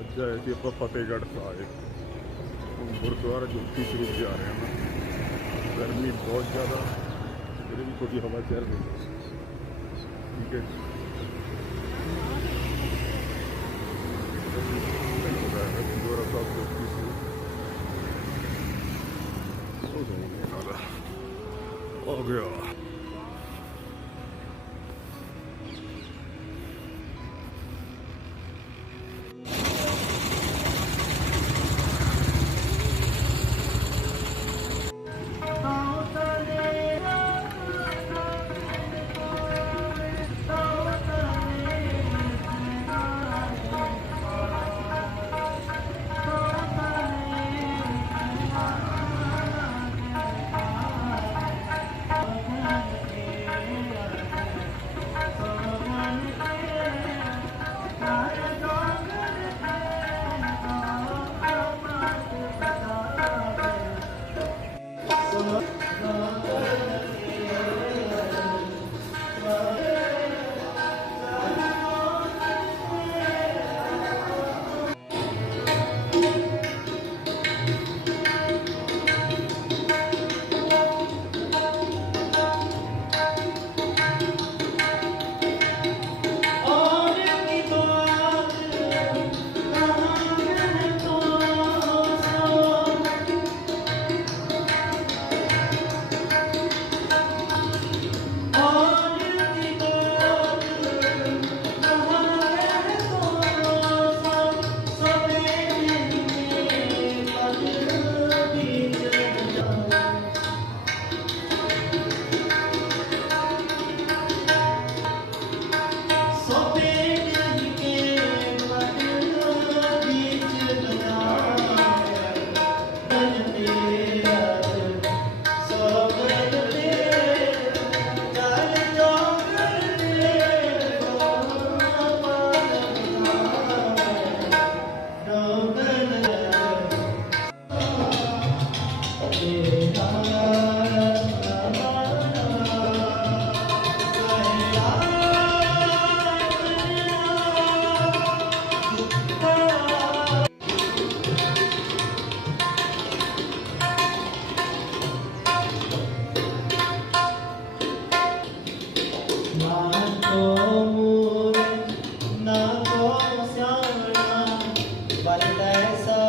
ਅੱਜ ਆਏ ਸੀ ਆਪਾਂ ਫਤਿਹਗੜ੍ਹ ਸਾਹਿਬ ਹੁਣ ਗੁਰਦੁਆਰਾ ਜੋਤੀ ਸਰੂਪ ਜਾ ਰਹੇ ਹਾਂ ਗਰਮੀ ਬਹੁਤ ਜ਼ਿਆਦਾ ਇਹਦੇ ਵੀ ਥੋੜੀ ਹਵਾ ਚੱਲ ਰਹੀ ਹੈ ਠੀਕ ਹੈ ਗੁਰਦੁਆਰਾ ਸਾਹਿਬ ਜੋਤੀ ਸਰੂਪ ਉਹ ਜਾਉਂਗੇ ਨਾਲ ਆ ਗਿਆ ऐसा